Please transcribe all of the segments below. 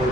ป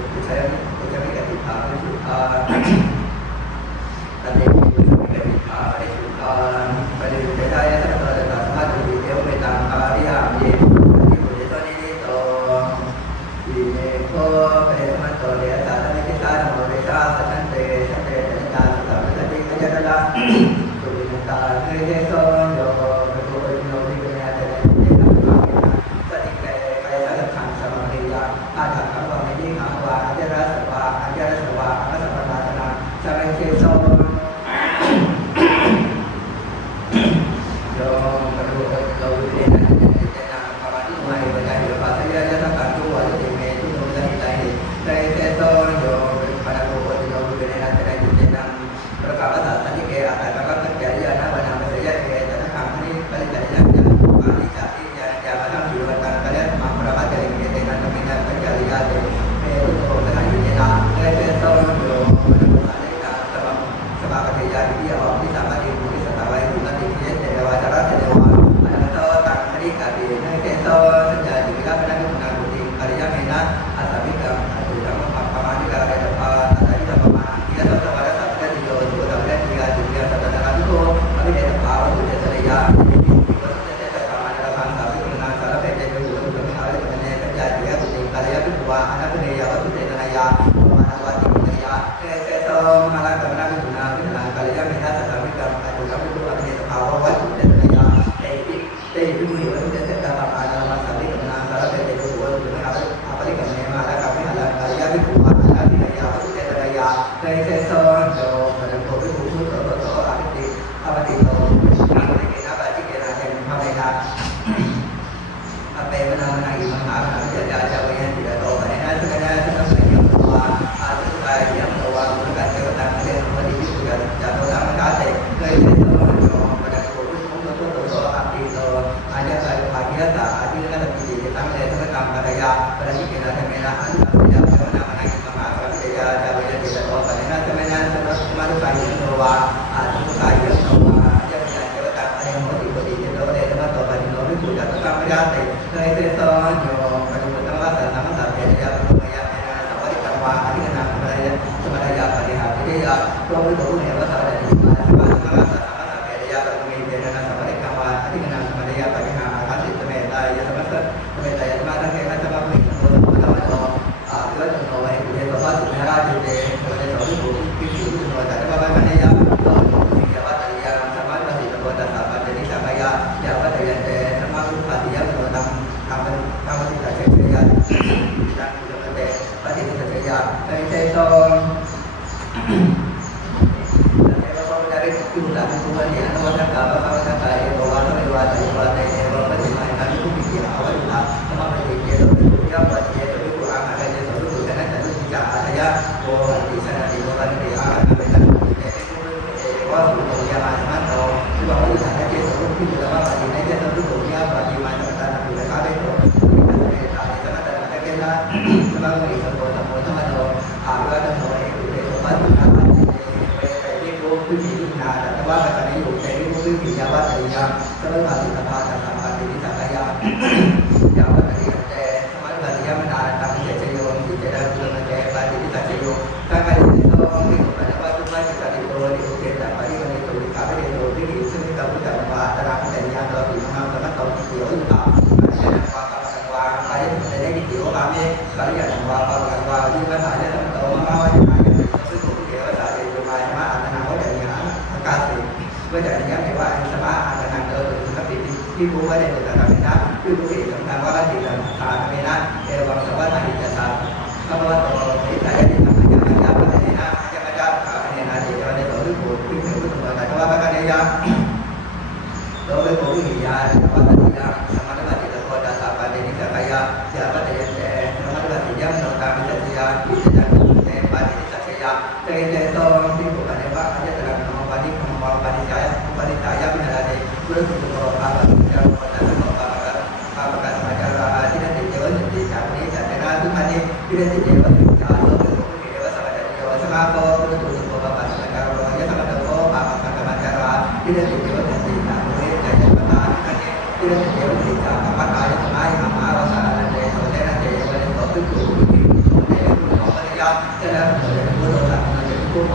เ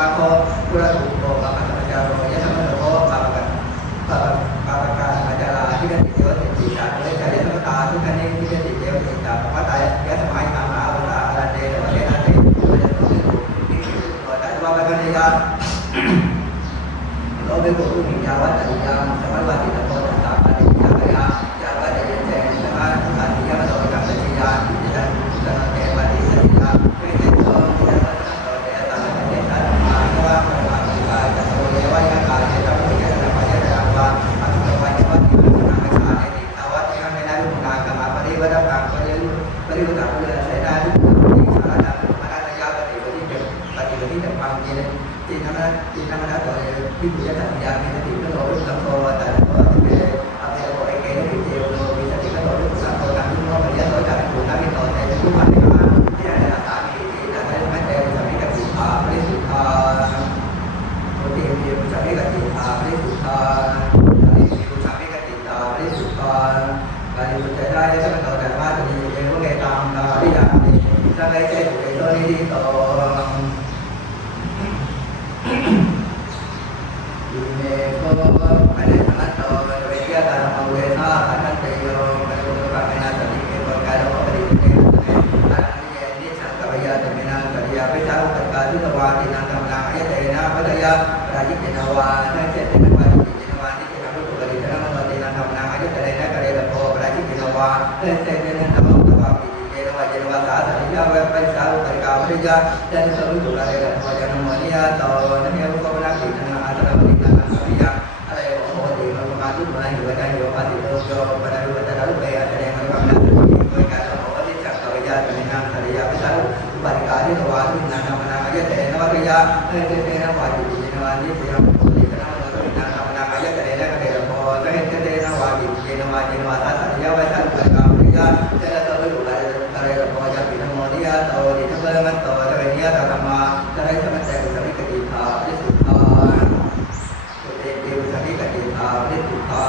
มาโคกุลตุโกปะปัจจารโรยะธรรมโรปะปะปะปะกาปัจจาราที่กันติเทวติจาโดยใจยะธรรมตาทุกขันนี้ที่กันติเทวติจาปะตายยะสมัยตามหาอวตารอาเดนวะเทนะเตปัจจตุนิโรตัสวะปะกันยาโลเบโกตุมิยาวัตติยามสมัยวะติตะโพตัสสะปะติยาปะยายาวัตติเยเจสมัยสัตติยามโตกัสสิยาติจันตังเตปะติสัตติยาเวเตโตยะตัสสะโตเตตังเตตัสมาโนวะปะมาติกายะโตเยวะยะกายะตัมโพยะตัมปะยะตังวะอะตุตวะเยวะติมังนังสาเนติตาวะเทหังเนนะลุกากะมะปะริวะตะกังปะริวุตังปุระเสนาลุติสารนังมะนะนะยะปะติวะติเจปะติวะติจัมปังเจติธรรมะโตเยวิปุยะตัญญาเมตติโลรุสัมโภวะตะโตติเตอะเตโกเอเกนะวิเจโลวิสติโลรุสัมโภตังนุโมปะยะโตจักขุนะมิโตเตจุปะเนมาที่อะระหะตามิตินะมะเตสัมมิกติภาปริสุทธาโตติเยสัมมิกติภาปริสุทธาอะริสุสัมมิกติตาปริสุทธากาลิปุจจายะสัมโตธัมมาติเยวะเกตังตาริยังติสังเกเจตุเอโตนิทิโตยุเมโกปะเนธรรมโตเวทิยะตาโมเวทาขันธันเตโยปะโตปะเมนะสติเกโตกาโลปะริเตอะระนิเยนิสังกวะยะตเมนะกะริยาเวทาอุปกาทุตวาตินังกัมมังอะยะเตนะปัตยะรายิเจนวานะเจเตนะวาติเจนวานิเจนะพุทธกริตนะมโนตินังกัมมังอะยะเตนะกะเรตโพรายิเจนวานะเจเตนะนะโมตวาปิเจนวาเจนวาสาสนิยะเวปัสสาอุปกาปริยะจันทรุตุกะเรตโพจันโมนิยะโตนะเมรุโกปะนะกินะอะตระปริตะนะอริยะอะไรโอโหติมะมะตุมะหิวะกะโยปะติโตโยปะนะรุปะตะรุเปอะเตนะมะนะตุติโกกะโหติจักกวะยะตะเมนะกะริยาเวทาอุปกาทิตวาตินังกัมมังอะยะเตนะวะริยะเตเตนะวาติเจนวานิเจนะพุทธกริตนะมโนตินังกัมมังอะยะเตนะกะเรตโพเตเตนะวาติเจนวาเจนวาสาสนิยะเวทาอุปกาปริยะจันทรุตุกะเรตโพจักปินะโมนิยะโตติทัพพะมัตโตตะเวนิยะตะธัมมาตะไรสมัตเตกุสัมมิกติภาปริสุทธาตุเตเตกุสัมมิกติภาปริสุทธา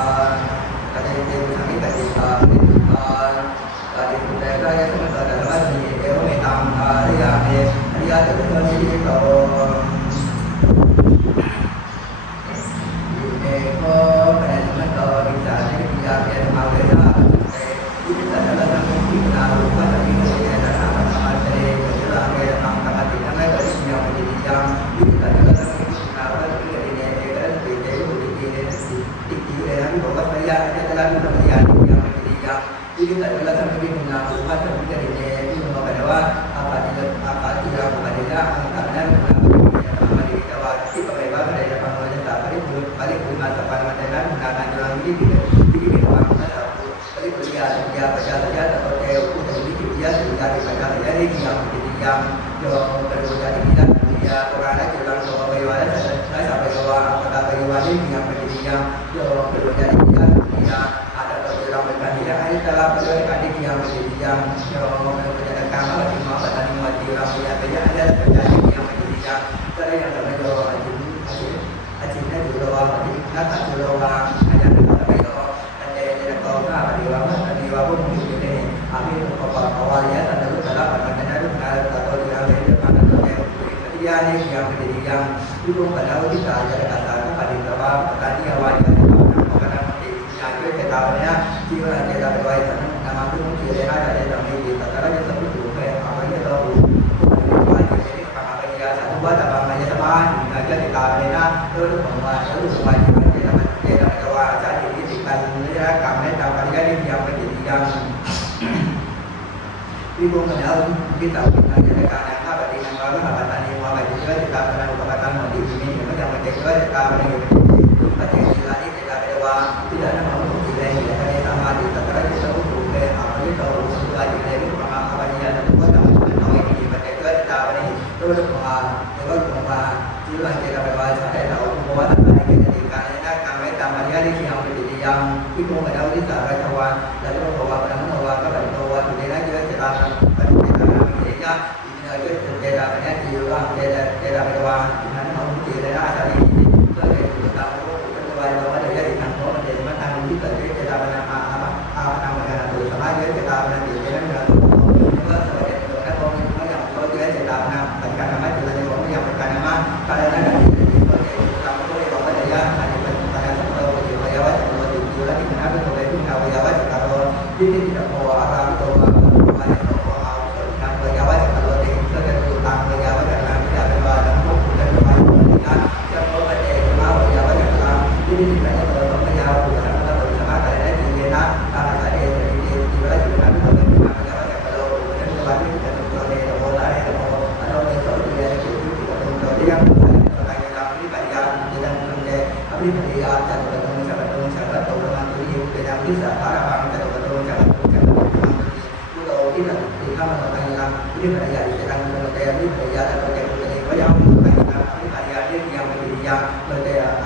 ตะเตเตกุสัมมิกติภาปริสุทธาตะเตปุเตกะยะสมัตตะธัมมัสสิเอวะเมตังอาริยะเมอริยะเตตุนิทิโตยุเมโกปะเนธรรมโตวิสานิปิยะเยธรรมะเวทะเตยุติสัตตะละสังคิปนารูปะตะติโกเยนะนะมะนะเตเจระเมตังตัมตินะเมตติยังปิติยังยุติสัตตะละสังคิปนารูปะตะติโกเยนะนะมะนะเตเจระเมตังตัมตินะเมตติยังติติเอนะวิโภคปะยะเจตละวิโภคปะยะติยังปิติยังยุติสัตตะละสังคิปนารูปะตะติโกเยนะวิโภคปะวะอะปะติยังปะติยะอังตันนะมะนะติตวะติปะเววะปะเดนะปะโนยะตะปะริปุมาสัพพะมะเตนะมุนานันจังวิติวิติวะนะตะปะริปุญญาสัญญาปัจจายะตะโตเตอุตติวิติยะสุญญาติปัจจายะนิยังปิติยังโยปะริปุญญาตินะปิยะโอรานะจุลังโสภะยวะนะสัพพะยวะอะตะปะยวะนิยังปิติยังโยปะริปุญญาตินะปิยะอะตะโตจุลังปิติยังอะนิตะละปะโยนิกะนิยังปิติยังโยปะริปุญญาติกามะติมะปะตะนิมะติรังปิยะปิยะอะนะปัจจายะยังปิติยังตะระยังตะปะโยอาจินนะจุโลวะปฏินัตตะจุโลวะอาจารย์นะปะโยตันเตเจนะโตกะปะดิวะมะตะดิวะพุทธิเตอาภิโภคปะวะยะตันตุตะละปะตะนะรุนะตะโตติอะเวเตปะนะโตเตปฏิญานิยังปิติยังวิปุปะนะวุติตายะตะตะปะดิตะวะปะตะนิยวะยะตะปะนะปะติญาณเวเตตาวะนะจิวะเจตะปะวะยะตะนะมาพุทธิเตนะตะเตตะมิติตะระยะสัพพุตุเปอะวะยะโตวะยะเตปะหะปะยะสัพพะตะปะมะยะตะมานะยะติตาเวนะโดยของว่าโดยของว่าที่มันเจตมันเจตมันว่าจะอยู่ที่ติกันระยะกรรมในตามปริยัติยังไม่ติดยังวิบุญกันแล้ววิตาวิญญาณในการข้าปฏิญาณว่าพระปัตตานีว่าไปถึงด้วยตามพระอุปการะหมดดีที่นี้มันยังไม่เด็กด้วยตามพระนิพพานที่ลานิเตตาเปว่าที่ได้นำมาพูดถึงในในสมาธิตระจิตอุตุเปอาภิโตสุขายในวิปัสสนาปัญญาในวัฏฏะมันน้อยที่มันเด็กด้วยตามพระนิโดยของว่าในวัฏของว่าที่มันเจตไปว่าจะให้เราเพราะว่าตั้งแต่เกิดในการในนักการไม่ตามปริยัติที่ยังไม่ติดยังวิบุญกันแล้วที่สารชาวานและก็บอกว่าพระมโนวาก็เป็นโนวาถึงในนั้นจะเจตนาเป็นเจตนาเสียอีกนะช่วยเจตนาเนี่ยที่ว่าเจตนาไปว่านั้นเขาเจตนาอะไรก็เลยถูกตามรู้เป็นตัวเราว่าเดี๋ยวจะทำเพราะมันเจตนาทางที่เกิดเจตนาเป็นอาทำการโดยสามารถเจตนาเป็นเจตนาก็สมัยเด็กๆก็คงไม่อยากเขาเจตนาเป็นการทำให้เจตนาไม่อยากเป็นการทำการ yang berkaitan dengan peribadian dan menjadi peribadian dan bertemu sahabat dengan diri dengan bisa harapan dan bertemu sahabat itu tidak kita melakukan yang peribadian dengan menjadi peribadian dan menjadi yang berkaitan peribadian yang menjadi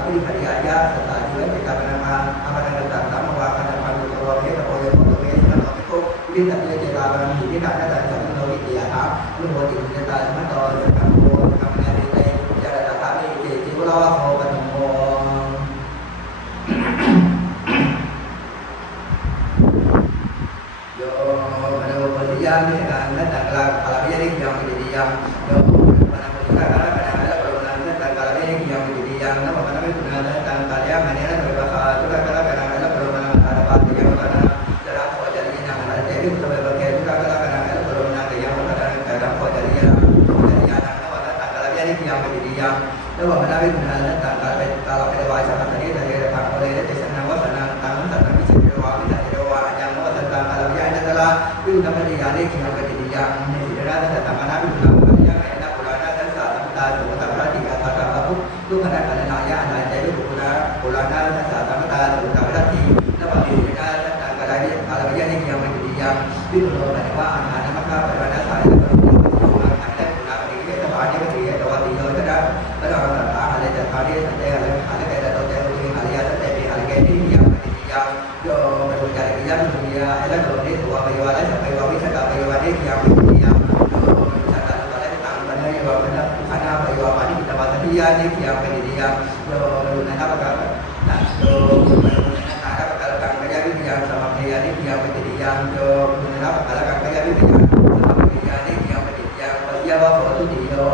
peribadian serta juga kita mengenal apa yang kita melakukan dan mengukur kita oleh biết là cái là những cái đại đại trong nội địa thám những bộ phim hiện tại mà tôi các bộ các nhà đi đây giờ là tại vì chỉ có lo hồ và hồ yo pada posisian ni kan kalau kalau dia ni yang menjadi yang yo pada posisian kadang-kadang ada perubahan kalau dia ni yang menjadi yang nama mana pun ada dan kalian mana ada berbahasa tu kadang-kadang ada perubahan ada bahasa yang mana dalam wajah ini yang ada jadi sebagai juga kadang-kadang ada perubahan yang mana dalam wajah ini yang mana kalau dia ni yang menjadi yang nama mana pun ada kalau pada bahasa tadi dari orang oleh dari sana wasana tangan tangan bisa jawab yang mau tentang kalau dia adalah itu dapat dialih yang menjadi yang ini tidak ada tentang mana pun yang enak bulan dan saat kita juga berarti kata apa itu kan ada naya ada jadi bulan dan saat kita juga berarti dapat dilihat tentang kalau dia ini yang menjadi yang itu loh bahwa anak maka pada saat itu ada bulan ini kita baca ketika dapat dilihat ada ada tadi ada kayak ada alias tapi alias ini yang yang yo berbicara dia dunia ada kalau ini tua bayar sampai bisa tak bayar ini yang yang misalkan kalau tentang mana yang benar karena bayar ini kita bahas dia ni yang dia yo nanti apa nah yo ada kalau kan kerja ini yang sama dia ni yang yang yo nanti apa kalau kan kerja ini yang sama dia ni yang dia bawa itu dia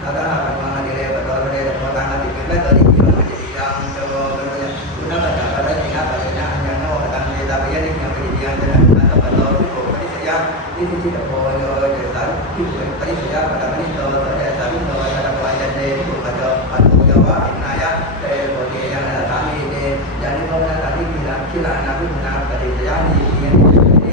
ada apa mana dia betul dia betul tangan di kita tadi yang menjadi yang guna pada pada tingkat pada yang no tentang dia tapi ini yang menjadi yang dan atau betul itu tadi saya ini tidak boleh jadi itu tadi saya pada ini itu saya tadi itu ada wajah dia itu pada jawab inaya boleh yang ada tadi ini jadi kalau tadi kira nabi benar tadi saya ini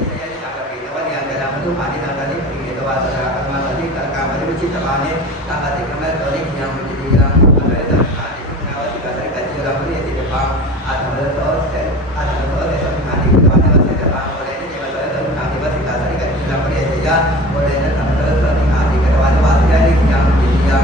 saya sangat kira yang dalam itu mati tadi itu bahasa agama tadi kalau bercita bani tak ada kamera tadi yang menjadi yang ada tadi kenapa juga saya kaji dalam ini di depan ada terus ada terus saya nanti kita ada saya depan boleh ini jangan saya terus nanti masih saya kaji dalam ini saja boleh nanti terus nanti kita ada bahasa ini yang menjadi yang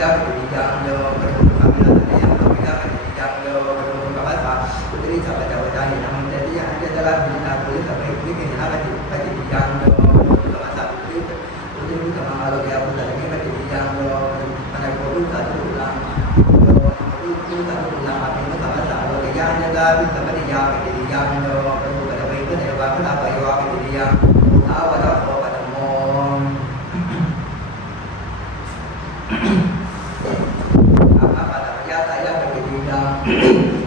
ยาปิติยังโยปริภูธรรมินาทะยังปยาปิติยังโยปริภูธรรมัสสะอุตริสัพพะเจ้าใจนามเตติยังเจตระปินาปุริสัพเพวิกินาปฏิยังโยปริภูธรรมัสสะอุตริธรรมังอโลกยาปุตตะเกปฏิยังโยปนัยโกรุสัตตุลังโยรุสัตตุลังอภิมัสสะมัสสะอโลกยาเจตระปิสัพพะยาปิติยังโยปริภูธรรมิเนวะพระปะยวะปิติยังอาวะระโภปะธัมโมapa namanya saya berdiam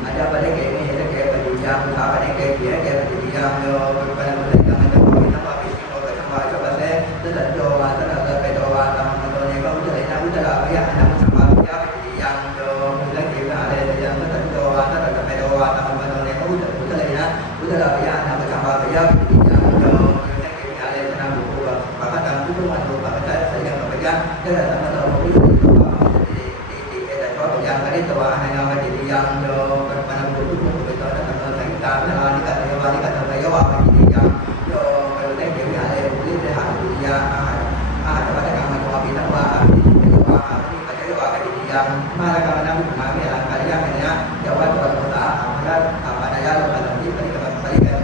ada pada kami ada kami berdiam apa ni kami dia berdiam yo pada pada kami tu kami nama bising kau sama coba saya tidak doa tidak berdoa sama sama ni kau tidak nak tidak apa ya anak sama dia berdiam yo lagi ada yang tidak doa tidak berdoa sama sama ni kau tidak apa ya anak sama dia berdiam yo lagi ada yang buku apa dalam itu mandu apa saya yang bekerja tidak sama sama yang tadi tua hanya menjadi yang yo pada buku itu ada tentang kita ni kata yo ni kata yo apa jadi yang yo kalau dia dia ada boleh dia ada dia pada kami tua bina tua yo ni kata yo apa jadi yang mana kami nak kami yang kali yang ini ya tua tua apa daya lo kalau ni balik yang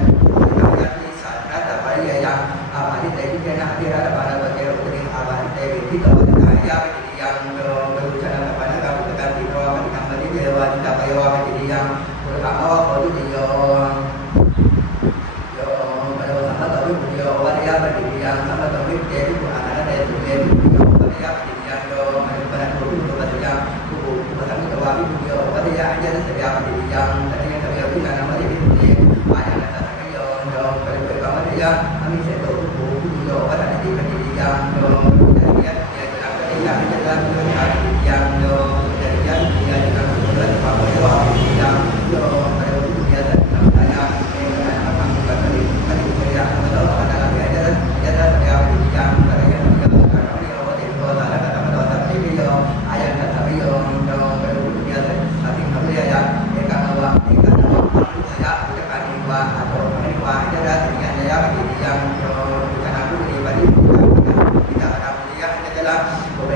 di sana ada pada yang apa di tadi dia nak dia ada pada bagian ini apa di tadi kita ada yang yo berusaha kepada kami tekan di bawah kami di bawah kita bawah jadi yang berkata kalau itu yo pada sama tapi yo pada yang berdiri yang sama tapi jadi bukan ada dari tujuan yo pada yang berdiri yang yo pada guru pada yang guru pada kita bawah yo pada yang aja dari yang berdiri yang tadi yang saya bilang nama dia itu ada kata yo pada kami dia kami saya tahu guru yo pada di berdiri yang yo yang jalan yang yo dari yang dia juga berbuat apa yang yo pada waktu dia dan saya akan bukan dari saya atau pada dia ada yang dari yang dari yang dia kami yo di bawah ada kata kata tapi yo ayat kata yo pada waktu dia tapi kami ya kalau saya bukan dua atau dua ada dengan saya yang yo bukan aku di balik kita ada dia hanya jalan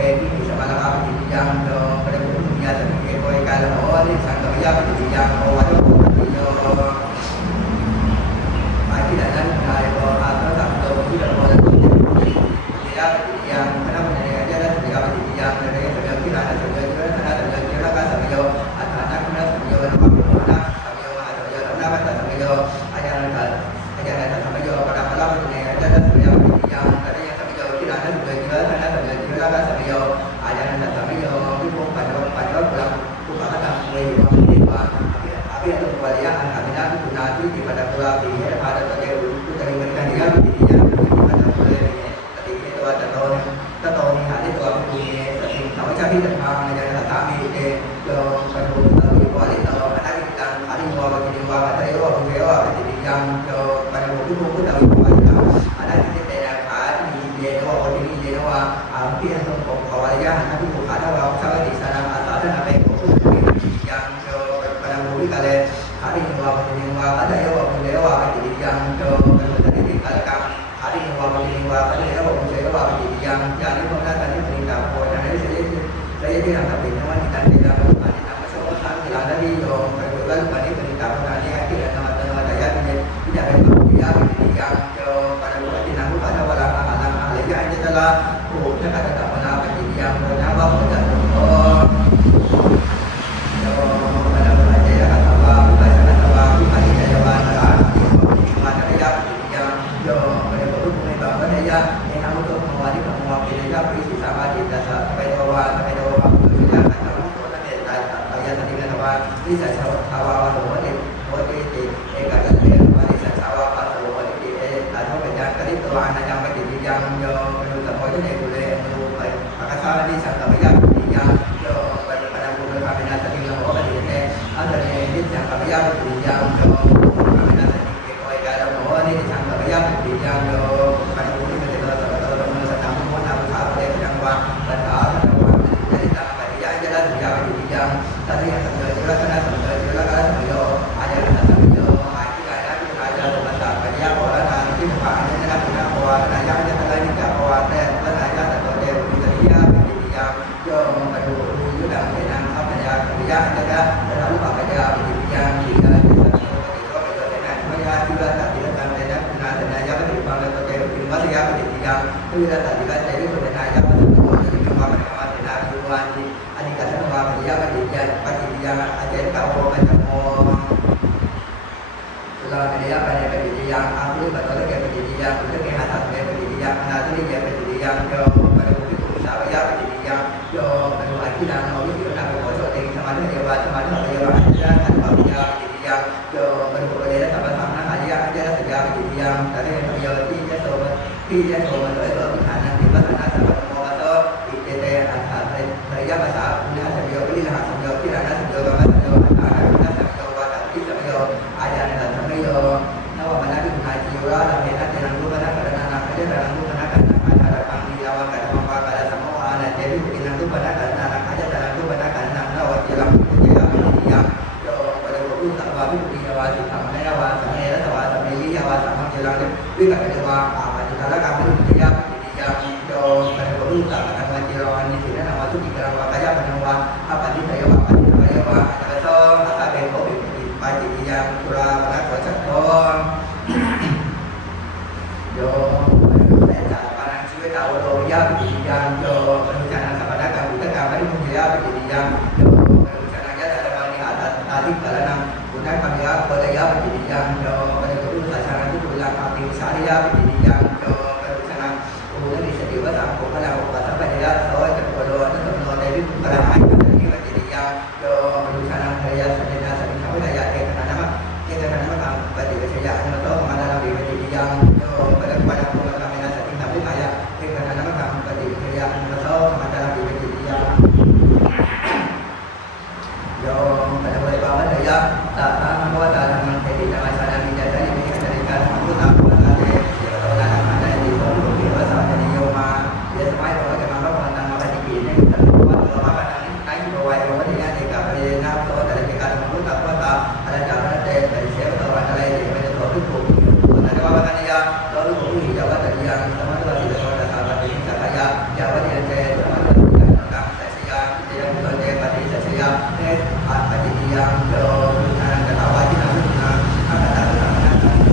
ini bisa malam apa jadi yang pada dunia tapi kalau kalau ni sangat banyak jadi yang ada yo pagi dan kalau atau sabtu tidak boleh dia yang karena menjadi aja dan dia jadi yang dari yang kira ada juga kan tapi yo anak kemudian yo nama anak tapi yo ada yo nama tapi yo ajaran tapi yo pada malam ini aja dan dia yang tadi yang tapi yo kira ada juga karena tapi yo ajaran tapi yo itu pada pulang bukan kata mulai tapi itu kebaliaan artinya itu nanti di pada pulang di pada terjadi itu dari mereka dia jadi pada mulai tadi itu ada tahun ini hari itu aku punya sama cari tentang ajaran kami itu yo perlu tahu kualitas ada kita hari dua bagi dua ada yo jadi yang yo pada waktu itu tahu kualitas ada di daerah hari dia doa ini dia doa hampir untuk kawalan nanti bukan ada orang di sana atau ada apa yang pada mobil kalian hari ini ada ya waktu lewat jadi yang dari kalau hari ini ada ya waktu lewat jadi yang jadi pengajian ini perintah pokoknya saya tidak tapi teman kita tidak ada nama soal tidak ada di yo berbuat pada perintah pokoknya tidak nama daya tidak ada dia jadi yang pada buat tidak ada orang ahli yang adalah kita kata pada jadi yang bernama pada Yo วันติอธิกัสสวาปฏิยาปฏิยาปฏิยาอาเจตาโอปัจจโมสุลาปฏิยาปฏิปฏิยาอาภุปัตตะเกปฏิยาอุตเกหัตถะเกปฏิยาอนาตุริยปฏิยาโยปฏิปุตุสาวายาปฏิยาโยปฏิอาคินาโนวิโยนาโกโสติสมาธิเทวาสมาธิเทวาอัจฉริยะปฏิยาปฏิยาโยปฏิปุเรนะสัพพะสังฆะหายะอัจฉริยะสัจจาปฏิยาตถะเทโยติยะโสที่ยะโสมะโตเอโตวิหานังติปัสสนาสัพพะโมมะโตอิเตเตอัฏฐะเทยะภาษาอุณหสัมโยวิริหะสัมโยพิรานะสัมโยกรรมสัมโยอัฏฐะอนุณสัมโยวาตติสัมโยอาจารย์สัมโยนวมนะวิหาจิวะละเมนะเจนังรูปนะกะนะนะขะเจตนังรูปนะกะนะอาจารย์ปังนิยาวะกะธัมมะกะสัมโมหะนะเจวิปินังรูปนะกะนะนะขะเจตนังรูปนะกะนะนวะเจรังปุญญาปิติยาโยปะโยอุสัพพะวิปุญญาวาสิธัมเมนะวะสัมเมนะวะสัมเมยิยาวะสัมมังเจรังวิกัจจวะอาปะจิตะละกะวิปุญญาปิติยาโยปะโยอุสัพพะธัมมะเจรังนิสินะวะสุขิกรังวะกายะปะนังวะอะปะทิทยวะปะทิทยวะอะกะโตอะตะเบโกวิปุญปาจิติยาตุลาปะนะโกจัตโตโยแต่จากปานังชีวิตาโอโลยะปิติยาโยปนุจานังสัพพะกะอุตกะปริมุขยะปิติยาโยปนุจานังยะตะระนิอาตาติกะละนังอุณคัมยะโพดยะปิติยาโยปนุตุสัจจานังทุลังอาติสาริยะปิติยาโยปนุจานังอุณนิสติวะสังโฆพะลังอุปสัพพะยะโสจักโพโลนัตโนเดวิปุปะระหะกัตติวะปิติยาโยปนุจานังเทยะสัจจนะสัจจิวิทยะเอกนะนะมะเอกนะนะมะตังปฏิวิทยะนะโตมะนะนะวิปิติยาโยปะปะนะโพกะเมนะสัจจิวิทยะเอกนะนะมะตังปฏิวิทยะนะโตมะนะนะวิปิติยาโยปะปะวะทยะตะทะมะวะตะธัมมังเทตินะมะสานามิจะได้มีอัตติการของพุทธะพุทธะเตเสวะโตนะนะนะติโสภุเขวะสัพพะนิโยมาเยสมัยโตจะมาพระพันตังมาปฏิกิรินะวัตถุมะปะนังไนโตไวโอวัตถิยะเอกะปะเยนะโตตะระเกการของพุทธะพุทธะอะระจาระเตปะเสวะโตอะระเตปะโตทุกขุนะนะวะปะกัญญาโตทุกขุหิยะวะตะยังสมัตตะสิโตตะสาปะติสัพพะยะยะวะเยเจสมัตตะสิยะตังสัจยะเจยะโตเจปะติสัจยะเตอะปะจิติยังโยพุทธังกะตาวะจินังพุทธังอะกะตะสัมมะนังปะติ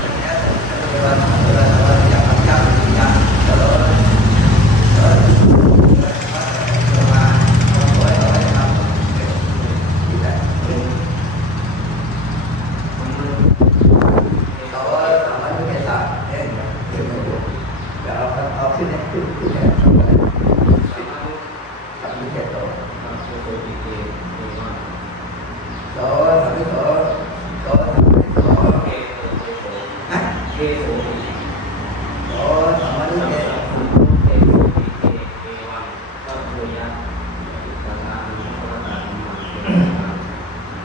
สัจยะสัจยะวะสัมมาสัมพุทธัสสะปัญญาปิยะโตโลโตมาโตโตนะครับที่ได้โตสามัญทุเกสะเอ๊ะเดี๋ยวเดี๋ยวเอาขึ้นเนี่ยขึ้นเนี่ยสามทุเกโตโตสามทุโตโตสามทุโตฮะโตสามทุเก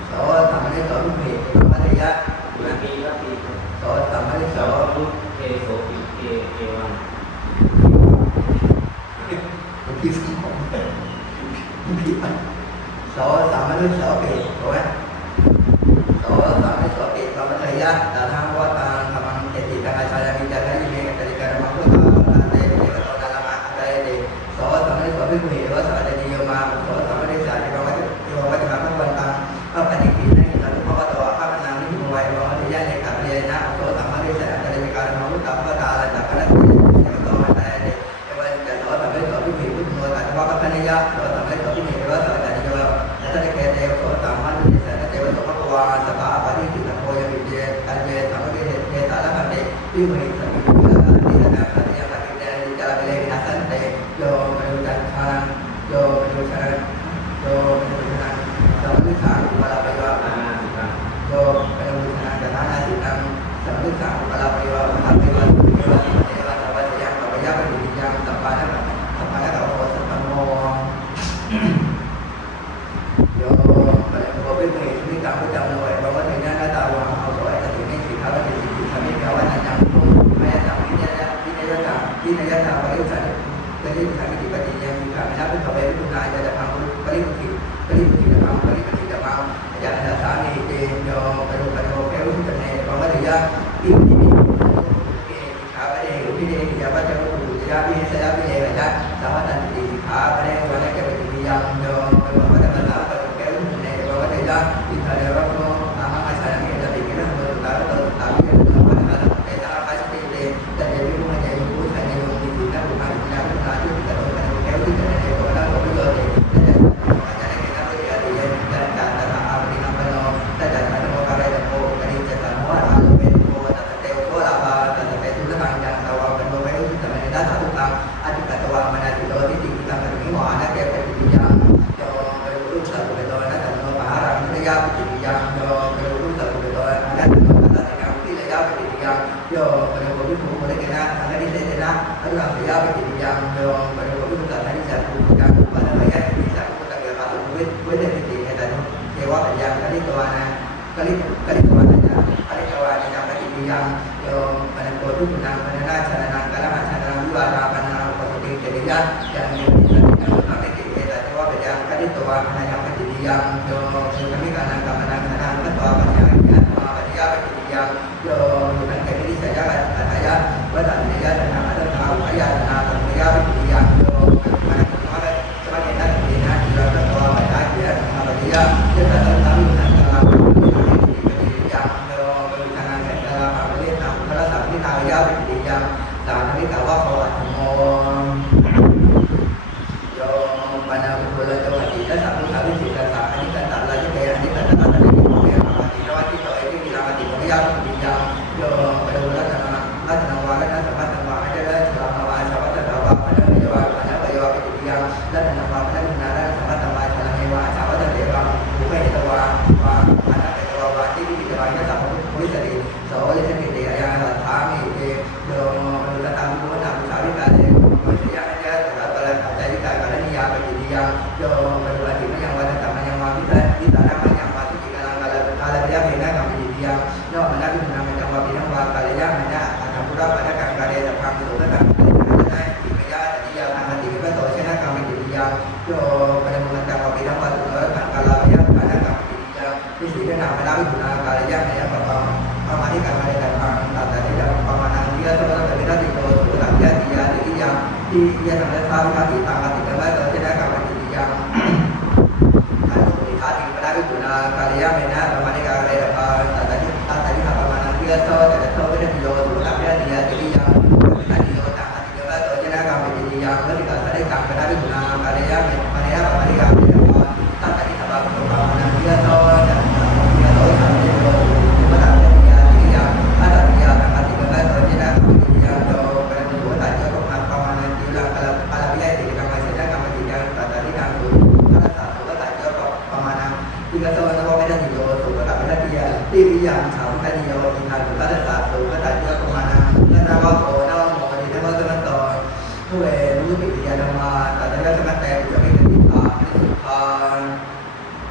โตสามทุโตวิเภทมัธยะโตสามทุโตผิดของผิดมันโตสามทุโตเปรถูกไหมโตสามทุโตเปรตมัธยะตถาคตตังธัมมังเจติตังอาชาญามิจาระยิเมกัตติการมังพุทธะเตเยโตนะละมะอะไรเตโตสามทุโตวิปุหิโตสัจจนิโยมาโตสามทุสาจิวัตถิวัตถิมาพระวันตังพระปฏิกิรินะอิตัตุภวะโตอะภะนังนิโมไวโรมัธยะเนกัปเยนะโตสามทุสากัตติการมังพุทธะพุทธะละจักขะเตเยโตอะระเตเอวันจะโตสามทุโตวิปุหิพุทโธตัสสะภะคะนิยะโตสามทุโตวิปุหิโตสัจจนิโยนะตะเกเตโตสามทุสาเตวะโตภควาสัพพะปะริกิตโพยวิเยอันเยสามะเทตาละคันเตวิปุหิสัมมิโยอะตินะปะติยะปะติเตนิจาเวเลนะสันเตโยมะนุจันทานังโยมะนุชานังโยมะนุชานังสัมมิสาอุปะลาปะยวะโยมะนุชานังกะทานาติตังสัมมิสาอุปะลาปะยวะมหาปะยวะสุเทวะสิเทวะสัพพะยังสัพพะยะปะติยังสัพพะนะสัพพะนะโตสัพพะโมโยปะโมวิปุหิสุนิกังพุทธังโนเอวะวัฏฏะนะตาวะเอาโสไอตติเมสิทาวะติสิทามิกาวะนะจังโต และสัพพุทธวิสุทธัสสะอนิกัตตะราชเกอนิกัตตะราชเกโยเกอปฏินวัตติโตเอติกิรามติโมยาสุติยาโยปะโดรัตนารัตนวารัตนสัมปัตตวาอเจริญสามวาชาวตถาวาปะนะเยวาปะนะปะเยวาปิติยารัตนวาปะนะนารัตนสัมปัตตวาชลเนวาชาวตเถวาอุเปตวาวาปะนะเตวาวาติวิตวายะสัพพุทธวิสริโสลิเทติอายาสัทธามิเตโยมนุตตังมุนามุสาวิกาเตวิสยะนะตระตระปัจจัยกายกรณียาปฏิติยาโยมนุปฏิมยังวัฏตัมยังมาวิตาวิตานังยังมาติกิกังกาลกาลยะเมนะกัมปิติยาโยมนะวินามังวะปินังวากาลยะเมนะอัตถะปุระปัจจกังกาเลตะพังสุตตังนะติมยะติยาธรรมติวิปโตชนะกัมปิติยาโยปะมุตังวะปินังวะตุระกังกาลยะเมนะกัมปิติยาวิสีนะนามนะวิปุณากาลยะเมนะปะปังปะมานิกังกาเลตะพังตัตตะติยาปะมานังติยะโสตะเวนะติโตสุตังยะติยาติยาที่ยะสังฆาสาวิกาติตังติกังวะโตชนะกัมปิติยาAti pada itu na kalian mana pemani kalian dapat tadi apa mana dia tahu tidak tahu dia jual tapi dia jadi yang tadi jual tak tadi jual tu jadi kami jadi yang mereka tadi kami pada itu na kalian mana pemani kalian dapat tadi apa mana dia tahu dia tahu kami jual tapi dia jadi yang ada dia tak tadi jual tu jadi kami jadi yang tu pada jual tadi apa mana dia kalau dia jadi kami jadi kami jadi yang tadi kami tiga tahun awal kita hidup tu kita pada dia tiada yang sama kan dia orang kita ada satu kita dia kemana dan awal awal mau di tempat tempat tu tu lu dia nama ada kita tempat tu kita kita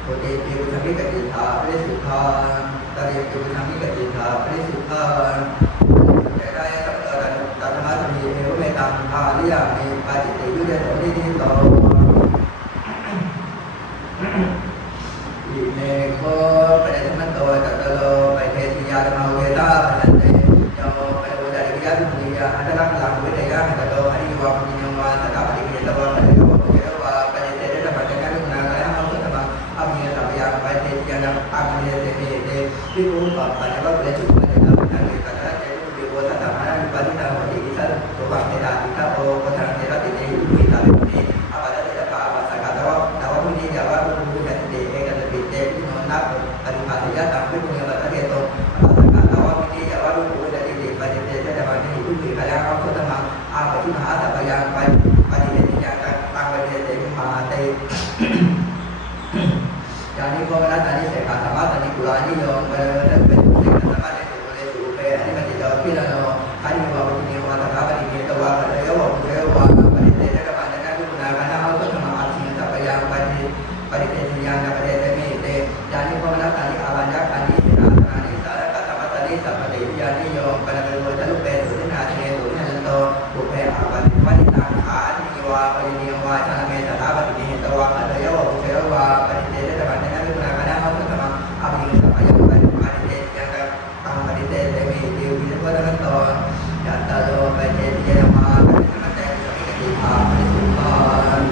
Oke, itu kami kita perisukan dari itu kami kita perisukan kita yang pertama kami memetang dia pada itu dia boleh itu Neko pada zaman tu kalau pada dia mau kita nanti kalau pada dari dia tu dia ada lang dia kalau hari waktu yang mana tak pada kita pada pada dia dapat dengan guna yang mau sama kami tapi yang pada dia nak kami dia itu pada waktu itu pada nanti kata jadi dia buat sama pada kita kita coba kita kita pada kita itu kita ini apa ada apa kata tahu ini jawab nak daripada tapi punya kata dia tu kata awak ini jawab dulu dari pada dia dapat itu dia yang aku sama apa itu ada yang pada dia yang pada dia mati jadi kalau tadi saya kata tadi kulani yang berbentuk sama dia boleh supaya ini kan tidak bila no hari waktu ini orang tak apa ini tahu ada ya waktu pada dia dapat dengan gunakan auto sama artinya apa yang pada dia yang dapat dia jadi kalau tadi awalnya tadi tadi saya kata tadi seperti jadi yo pada berbuat lalu betul nanti itu nanti bukan apa wanita ini wa cara mereka apa ini itu ada ya bukan pada dia dapat dengan gunakan apa sama apa ini apa yang pada dia yang pada dia ini dia pada itu ya kalau pada dia nama sama saya itu apa itu Kami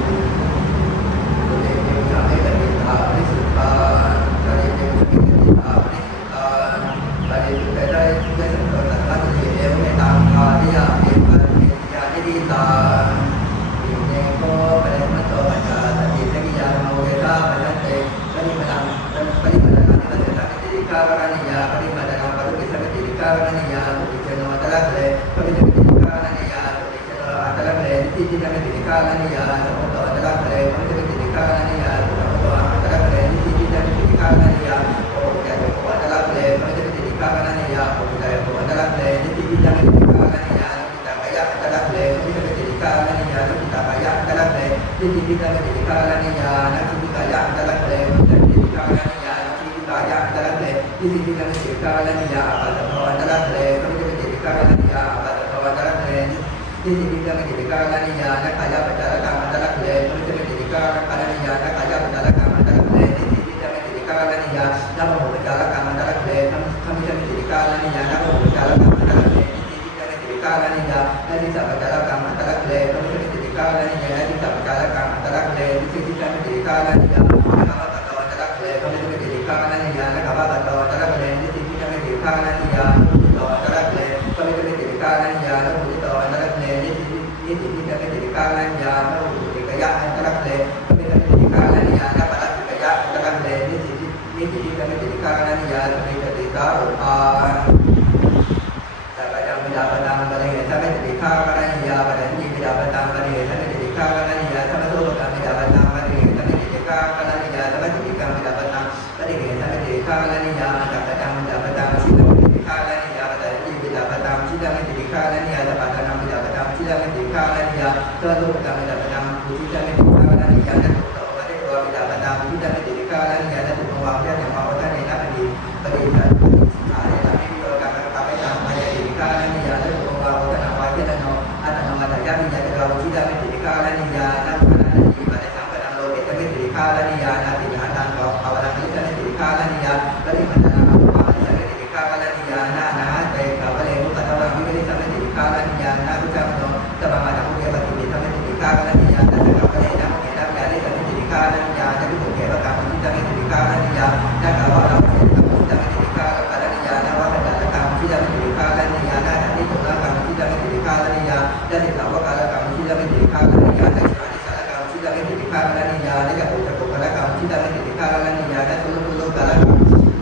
ฆาลนิยานาติหันตังภาวนานิสันติฆาลนิยาปฏิปันนาภาวนานิสันติฆาลนิยานานาเตภาวเลมุตตะวังวิริสันติฆาลนิยานาพุทธะโนสะบามานุเกปฏิปิสันติฆาลนิยานาภาวเลนะโมเกนะญาณิสันติฆาลนิยาจะพิสุเกปะกรรมจิตตังติฆาลนิยานาภาวนาจิตตังติฆาลนิยานาวัฏฏะกรรมจิตตังติฆาลนิยานาทันติตุลกรรมจิตตังติฆาลนิยาจะติสาวกาลกรรมจิตตังติฆาลนิยาจะฌานิสารกรรมจิตตังติฆาลนิยาจะปุจจกุกรกรรมจิตตังติฆาลนิยาจะตุลุตุลุกรกรรม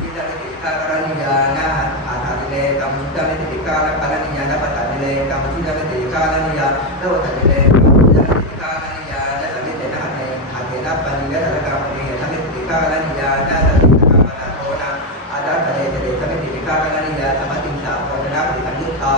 จิตตังติฆาลนิยานาอาถาติเลกรรมจิตตังติฆาลนิยานาปัตตาติเลกรรมจิตตังติฆาลนิยาโลตัติเลกรรมจิตตังติฆาลนิยาจะสัมมิเตนะหะหะเทนะปณิยะตระกรรมเอนะติฆาลนิยาจะสัมมิตกรรมนะโทนะอาดาทะเลจะเดสัมมิติฆาลนิยาสมติสาโพชนะปฏิสัมยุตตา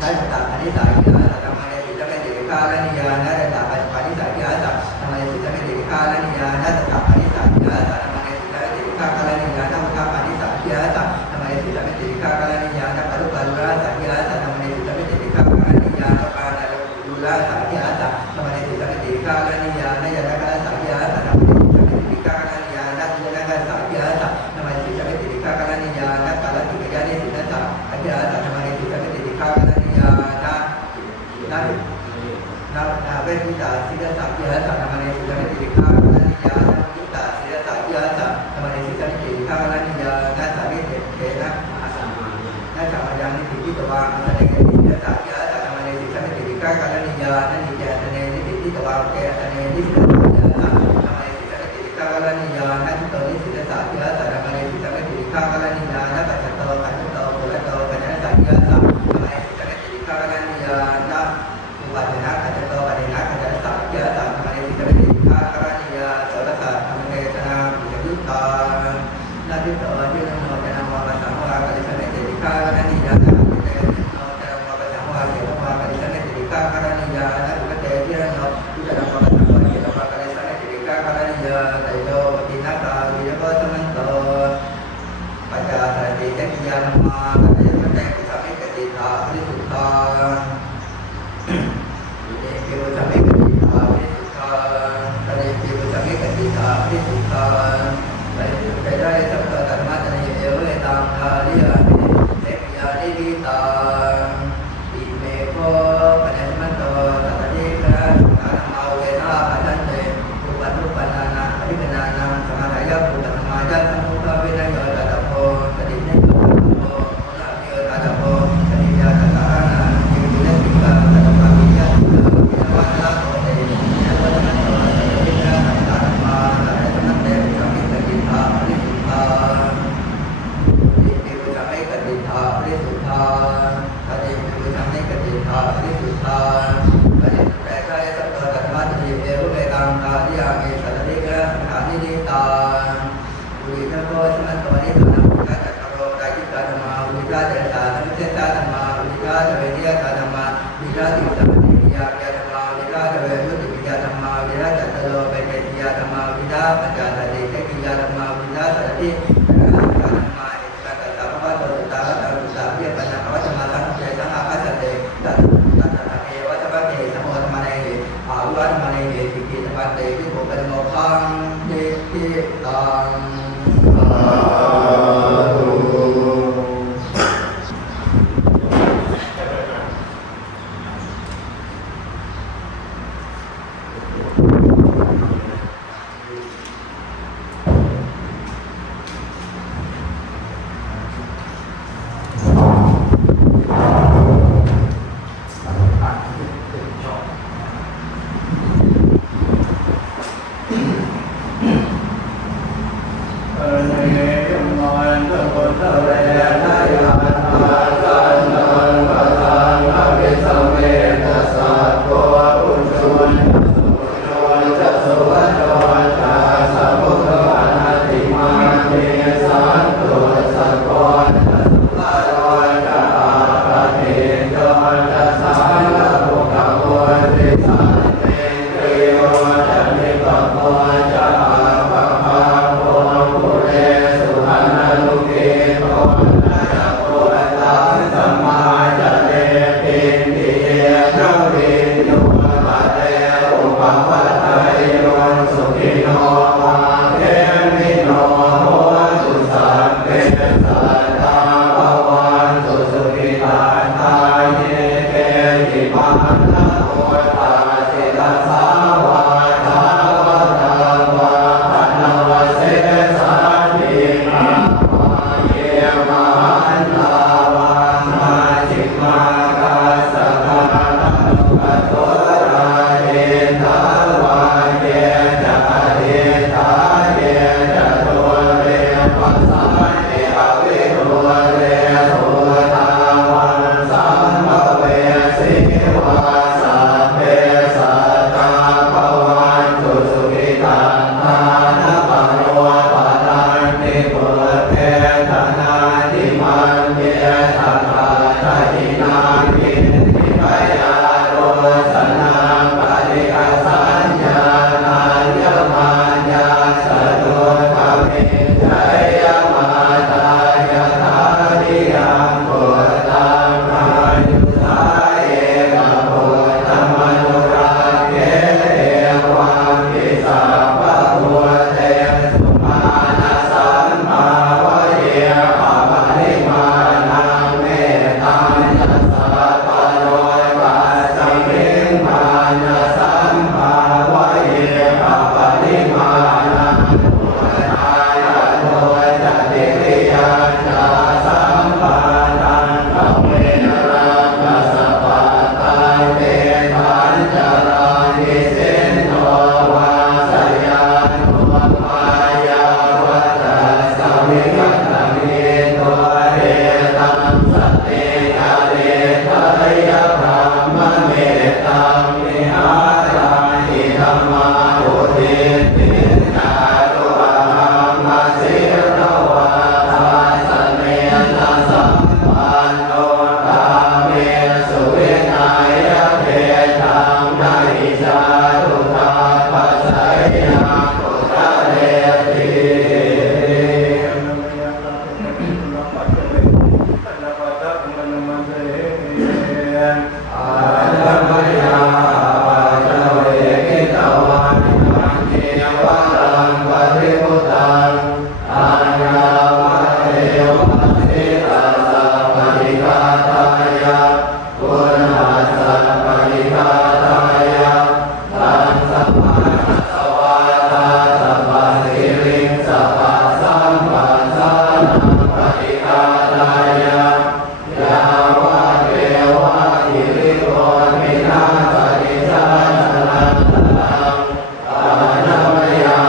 ได้ตามอนิสัยธรรมะในจิตไม่ติฆาลนิยานะได้ตามอนิสัยธรรมะในจิตไม่ติฆาลนิยานะได้ตามอนิสัยธรรมะในจิตไม่ติฆาลนิยานะอุทาปานิสัยธรรมะในจิตไม่ติฆาลนิยานะปรุปารุราสัยธรรมะในจิตไม่ติฆาลนิยานะปานาลุราสัยธรรมะในจิตไม่ติฆาลนิยานะยะนะกะสัยธรรมะในจิตไม่ติฆาลนิยานะยะนะกะสัยธรรมะในจิตไม่ติฆาลนิยานะกาลกิริยานิสินะสัยธรรมะในจิตไม่ติฆาลนิยานาเวทิตาสิกสัพยะสัมมาเนสิกมิติฆาลนิยาทิตาสิกสัพยะสัมมาเนสิกมิติฆาลนิยานาสาวิเถนะอาสัมมานาจามยังนิติทิตวาอันเนสิกสัพยะสัมมาเนสิกมิติฆาลนิยานานิจตเนนิติทิตวาเกตเนนิสิกสัพยะสัมมาเนสิกมิติฆาลนิยานาทิตนิสิกสัพยะสัมมาเนสิกมิติฆาลนิยานาปัจจโตปัจจโตปุระโตปัจจสัพยะสัมมาเนสิกมิติฆาลนิยานาปัจจนะปัจจโตปัจจนะปัจจสัพยะสัมมาเนสิกมิติฆาลนิยาโสตสัพธรรมเทศนาปิยยุตตานาทิตโตยิโนโมจะนะโมปัสสะโมะปะริสเนติฆาลนิยานะปิเตยิโนจะนะโมปัสสะโมะเจโนโมปะริสเนติฆาลนิยานะอุปเตยิโนจะนะโมปัสสะโมะเจโนโมปะริสเนติฆาลนิยาไตโยตินะตาวิยโกสมันโตปัจจาสติเตกิยานะมาปัจจยเตกุสัมมิกติตาปริสุทธาปิวสัมมิกติตาปริสุทธาปริปิวสัมมิกติตาปริสุทธาปริสุทธาได้สัพพะธรรมะตะเยเวตังคาริยามิเตปิยานิดิตาอิเมโกปะเนมันโตตัตถิกะอานามาเวนะปัจเตอุปัฏฐุปนานาอภิปนานังสมาทายะปุตตะมายัสสมุทะเวนะโยตตะโพตติเนโตตะโพนะเยตตะโพตติยะตะอานะยิวินะสิกะตะปะมิยะวิวัตตะโตเตนะวัตตะโตตะวินะสัมตะมาตะเตนะเตสัมมิตติตาปริสุทธาอิติปุสัมมิกติตาปริสุทธาปฏิปุสัมมิกติตาปริสุทธาปฏิเตกายสัพพะธรรมะติเอวเวตังคาริยามิสัตติกะสังฆานินิตาอุริยโกสมันโตนิโตนะพุทธะจักโรกายิกาธรรมาอุริยะเจตาสมุทเตตาธรรมาอุริยะเจเวนิยะธรรมาอุริยะติสัมปติยะธรรมาอุริยะเจเวมุติยะธรรมาอุริยะจัตโลเปเกติยะธรรมาอุริยะปัญจสติเตกิยะธรรมาอุริยะสัตติธรรมาอิสระตัพพะโตตาตังตาเพียปัญญาวัจมาสังเจสังอาคัสเตตัตตะเอวัตถะเกสมโมธรรมเนอาวุธรรมเนสิกิตปัตเตวิโภคโมขังเดทิตังสาธุ อ อานามยา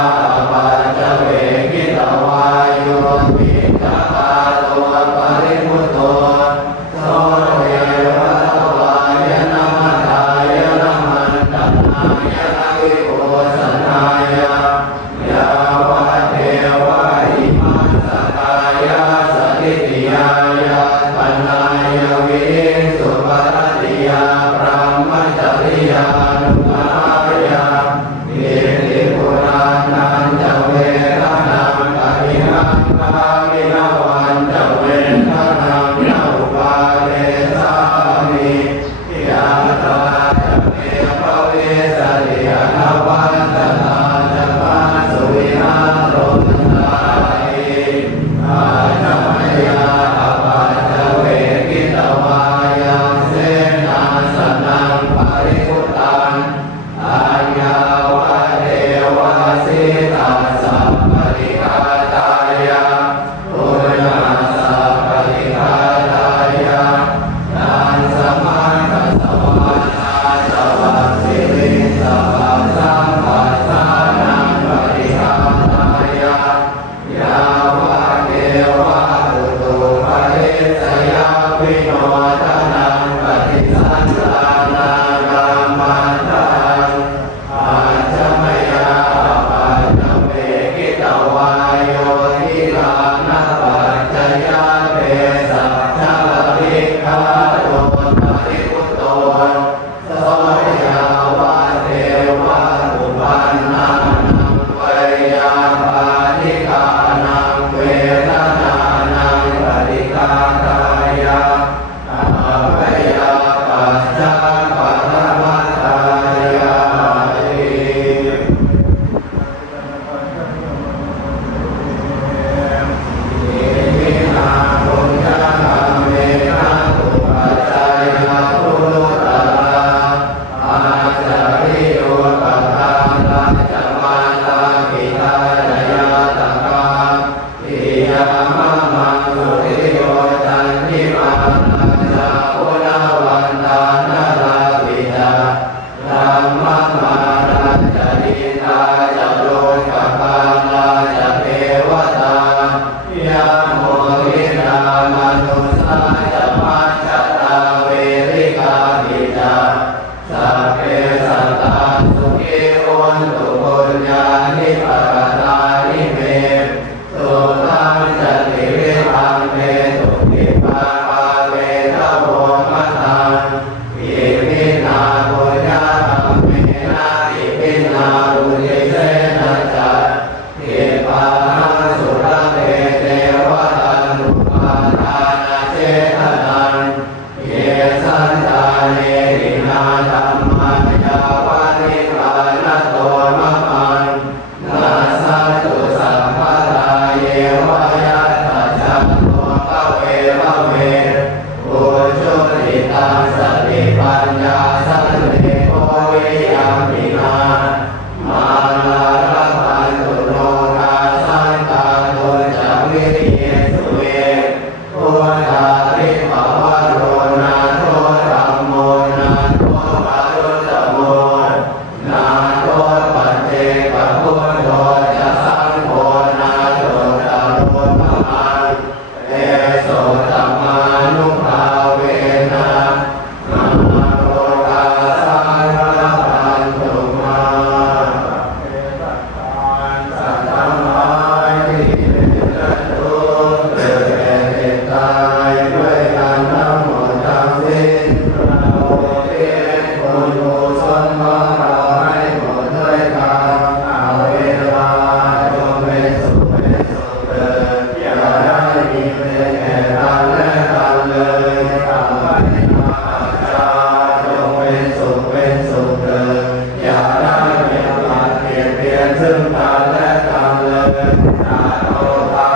กันและกันเลยนาโอภา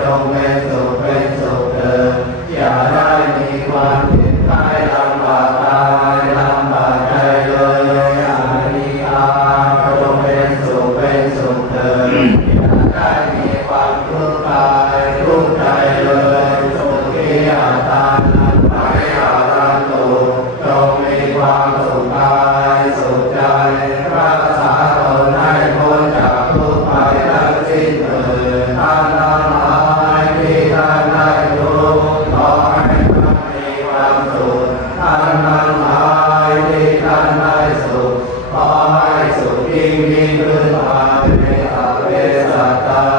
จงเป็นสุขเถิดอย่าได้มีความเจ็บไข้ลำบากกายลำบากใจเลยอานิอาจงเป็นสุขเถิดอย่าได้มีความทุกข์กายทุกข์ใจเลยสุขีอัตตานันไม่อารันตุจงมีความสุขกายสุขใจรักษาตนให้พ้นจากทุกข์ภัยทั้งสิ้นเถิดท่านทั้งหลายที่ท่านได้ทุกข์ขอให้ท่านมีความสุขท่านทั้งหลายที่ท่านได้สุขขอให้สุขยิ่งขึ้นไปในอเวสัตตา